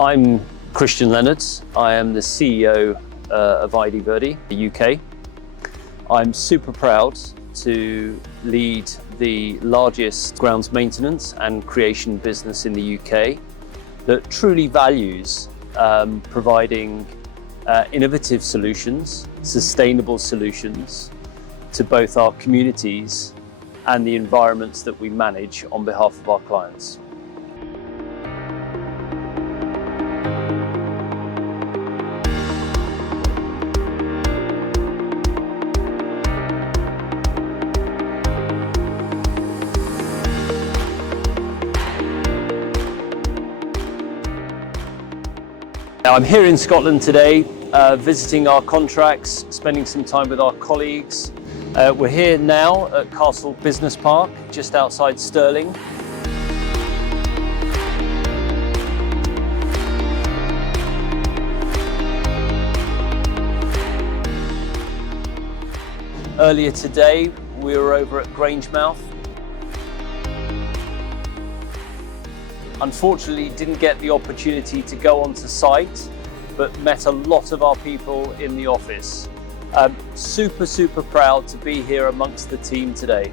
I'm Kristian Lennard. I am the CEO of idverde, the UK. I'm super proud to lead the largest grounds maintenance and creation business in the UK that truly values providing innovative solutions, sustainable solutions to both our communities and the environments that we manage on behalf of our clients. Now, I'm here in Scotland today, visiting our contracts, spending some time with our colleagues. We're here now at Castle Business Park, just outside Stirling. Earlier today, we were over at Grangemouth. Unfortunately, didn't get the opportunity to go onto site, but met a lot of our people in the office. Super proud to be here amongst the team today.